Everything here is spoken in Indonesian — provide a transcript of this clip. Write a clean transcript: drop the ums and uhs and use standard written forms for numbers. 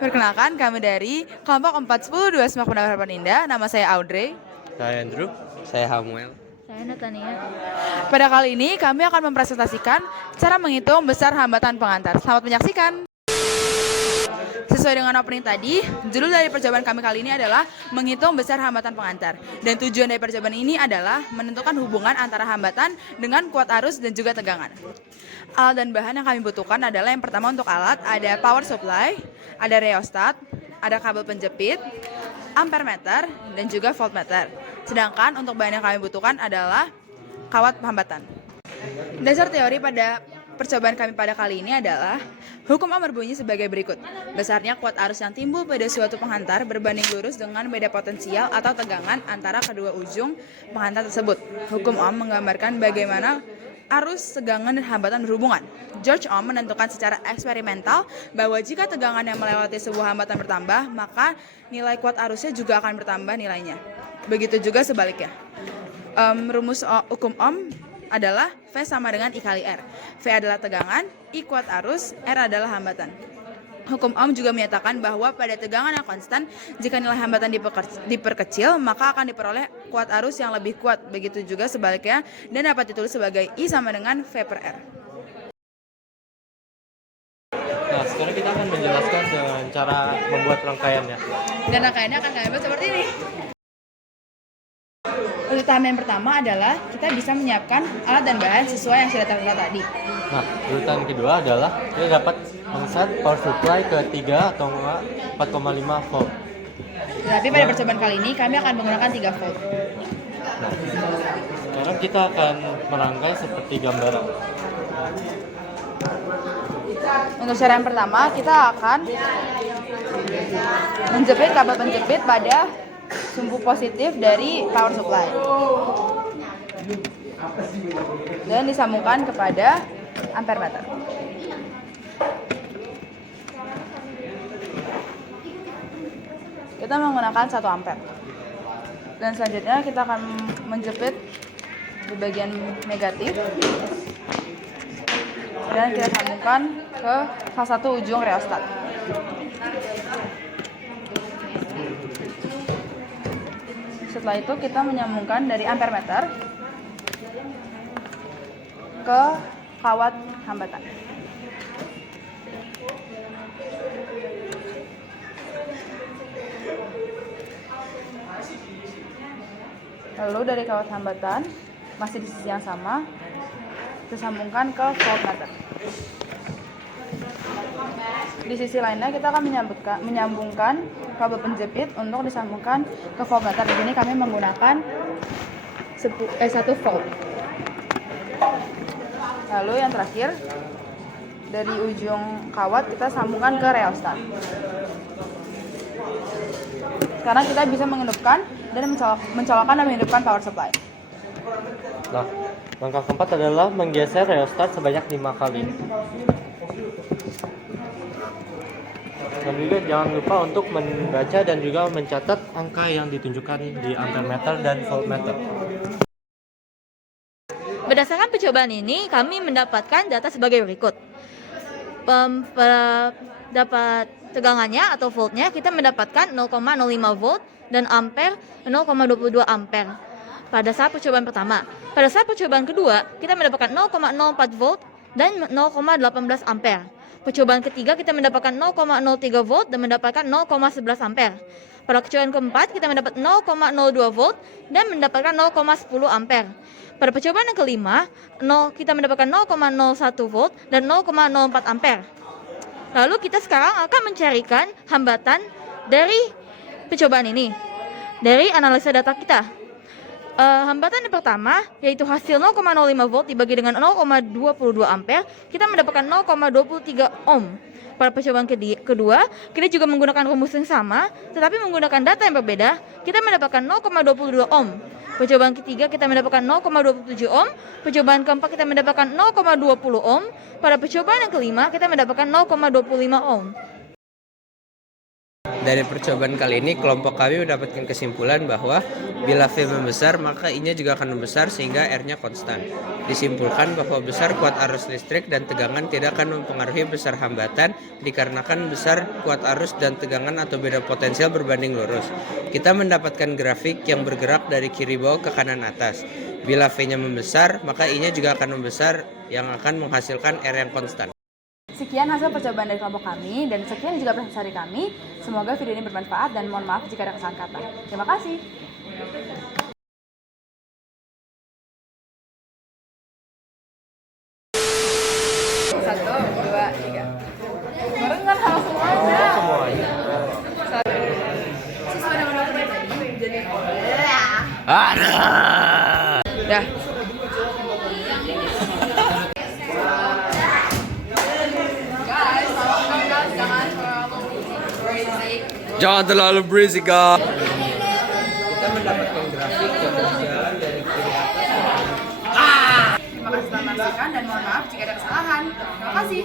Perkenalkan, kami dari kelompok 410 Semak Pendapat Indah. Nama saya Audrey. Saya Andrew. Saya Hamuel. Saya Natania. Pada kali ini kami akan mempresentasikan cara menghitung besar hambatan pengantar. Selamat menyaksikan. Sesuai dengan opening tadi, judul dari percobaan kami kali ini adalah menghitung besar hambatan pengantar. Dan tujuan dari percobaan ini adalah menentukan hubungan antara hambatan dengan kuat arus dan juga tegangan. Alat dan bahan yang kami butuhkan adalah yang pertama untuk alat ada power supply, ada rheostat, ada kabel penjepit, ampermeter, dan juga voltmeter. Sedangkan untuk bahan yang kami butuhkan adalah kawat hambatan. Dasar teori pada percobaan kami pada kali ini adalah hukum Ohm berbunyi sebagai berikut. Besarnya kuat arus yang timbul pada suatu penghantar berbanding lurus dengan beda potensial atau tegangan antara kedua ujung penghantar tersebut. Hukum Ohm menggambarkan bagaimana arus, tegangan, dan hambatan berhubungan. George Ohm menentukan secara eksperimental bahwa jika tegangan yang melewati sebuah hambatan bertambah, maka nilai kuat arusnya juga akan bertambah nilainya. Begitu juga sebaliknya. Rumus hukum Ohm adalah V sama dengan I kali R. V adalah tegangan, I kuat arus, R adalah hambatan. Hukum Ohm juga menyatakan bahwa pada tegangan yang konstan, jika nilai hambatan diperkecil, maka akan diperoleh kuat arus yang lebih kuat. Begitu juga sebaliknya, dan dapat ditulis sebagai I sama dengan V per R. Nah, sekarang kita akan menjelaskan dengan cara membuat rangkaiannya. Dan rangkaiannya akan kami buat seperti ini. Untuk tahap yang pertama adalah kita bisa menyiapkan alat dan bahan sesuai yang sudah tertera tadi. Nah, urutan kedua adalah kita dapat memesan power supply ke 3 atau 4,5 volt. Tapi pada percobaan kali ini kami akan menggunakan 3 volt. Nah, sekarang kita akan merangkai seperti gambaran. Untuk cara yang pertama, kita akan menjepit kabel penjepit pada sumbu positif dari power supply dan disambungkan kepada ampermeter. Kita menggunakan 1 ampere. Dan selanjutnya kita akan menjepit di bagian negatif dan kita sambungkan ke salah satu ujung rheostat. Setelah itu kita menyambungkan dari ampermeter ke kawat hambatan. Lalu dari kawat hambatan masih di sisi yang sama disambungkan ke voltmeter. Di sisi lainnya kita akan menyambungkan kabel penjepit untuk disambungkan ke voltmeter. Di sini kami menggunakan 1 volt. Lalu yang terakhir dari ujung kawat kita sambungkan ke rheostat. Sekarang kita bisa menghidupkan dan mencolokkan dan menghidupkan power supply. Nah, langkah keempat adalah menggeser rheostat sebanyak 5 kali. Dan juga jangan lupa untuk membaca dan juga mencatat angka yang ditunjukkan di ampermeter dan voltmeter. Berdasarkan percobaan ini, kami mendapatkan data sebagai berikut. Dapat tegangannya atau voltnya kita mendapatkan 0,05 volt dan ampere 0,22 ampere pada saat percobaan pertama. Pada saat percobaan kedua, kita mendapatkan 0,04 volt dan 0,18 ampere. Percobaan ketiga kita mendapatkan 0,03 volt dan mendapatkan 0,11 ampere. Pada percobaan keempat kita mendapat 0,02 volt dan mendapatkan 0,10 ampere. Pada percobaan yang kelima, kita mendapatkan 0,01 volt dan 0,04 ampere. Lalu kita sekarang akan mencarikan hambatan dari percobaan ini dari analisa data kita. Hambatan yang pertama yaitu hasil 0,05 volt dibagi dengan 0,22 ampere, kita mendapatkan 0,23 ohm. Pada percobaan kedua, kita juga menggunakan rumus yang sama, tetapi menggunakan data yang berbeda, kita mendapatkan 0,22 ohm. Percobaan ketiga kita mendapatkan 0,27 ohm, percobaan keempat kita mendapatkan 0,20 ohm, pada percobaan yang kelima kita mendapatkan 0,25 ohm. Dari percobaan kali ini, kelompok kami mendapatkan kesimpulan bahwa bila V membesar, maka I-nya juga akan membesar sehingga R-nya konstan. Disimpulkan bahwa besar kuat arus listrik dan tegangan tidak akan mempengaruhi besar hambatan dikarenakan besar kuat arus dan tegangan atau beda potensial berbanding lurus. Kita mendapatkan grafik yang bergerak dari kiri bawah ke kanan atas. Bila V-nya membesar, maka I-nya juga akan membesar yang akan menghasilkan R yang konstan. Sekian hasil percobaan dari kelompok kami dan sekian juga presentasi kami. Semoga video ini bermanfaat dan mohon maaf jika ada kesalahan kata. Terima kasih. Satu, dua, tiga. Barengan sama semuanya. Semuanya. Sesuai dengan dokumen tadi, jadi Ada. dah. Jangan terlalu berisik, guys. Kita mendapatkan grafik yang berjalan dari kiri atas. Terima kasih telah menyaksikan dan mohon maaf jika ada kesalahan. Terima kasih.